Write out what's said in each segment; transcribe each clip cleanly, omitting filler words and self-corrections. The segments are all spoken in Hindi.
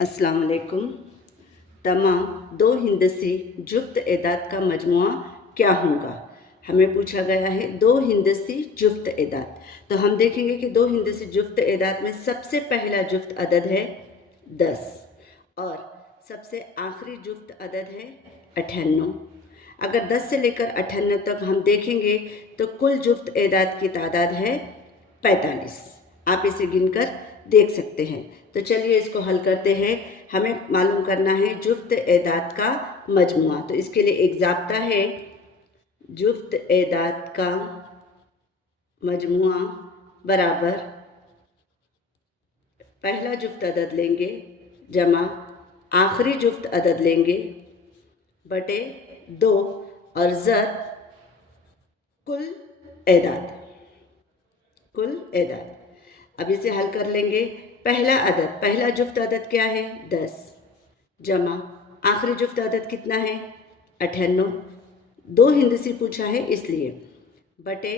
अस्सलाम वालेकुम। तमाम दो हिंदसी जुफ्त एदाद का मजमुआ क्या होगा? हमें पूछा गया है दो हिंदसी जुफ्त एदाद। तो हम देखेंगे कि दो हिंदसी जुफ्त एदाद में सबसे पहला जुफ्त अदद है 10 और सबसे आखिरी जुफ्त अदद है 98। अगर 10 से लेकर 98 तक हम देखेंगे तो कुल जुफ्त एदाद की तादाद है 45। आप इसे गिनकर देख सकते हैं। तो चलिए इसको हल करते हैं। हमें मालूम करना है जुफ्त एदाद का मजमुआ। तो इसके लिए एक ज़ाब्ता है, जुफ्त एदाद का मजमुआ बराबर पहला जुफ्त अदद लेंगे जमा आखिरी जुफ्त अदद लेंगे बटे 2 और ज़र कुल एदाद। अब इसे हल कर लेंगे। पहला जुफ्त अदद क्या है? 10 जमा आखिरी जुफ्त अदद कितना है? 98। दो हिंदसी पूछा है इसलिए बटे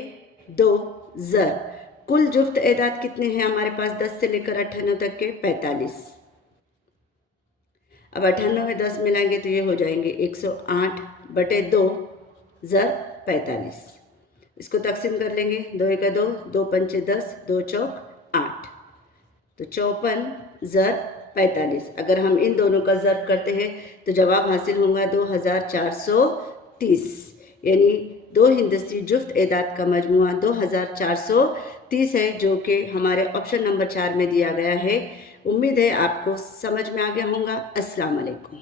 2 ज़र कुल जुफ्त एदाद कितने हैं हमारे पास 10 से लेकर 98 तक के? 45। अब 98 में 10 मिलाएंगे तो ये हो जाएंगे 108 बटे 2 ज़र 45। इसको तकसीम कर लेंगे। 2 1 2, 2 5 10, 2 चौक 8, तो 54 ज़र 45। अगर हम इन दोनों का ज़र्ब करते हैं तो जवाब हासिल होगा 2430। यानी दो हिंदसी जुफ्त एदाद का मजमुआ 2430 है, जो कि हमारे ऑप्शन नंबर 4 में दिया गया है। उम्मीद है आपको समझ में आ गया होगा। अस्सलाम वालेकुम।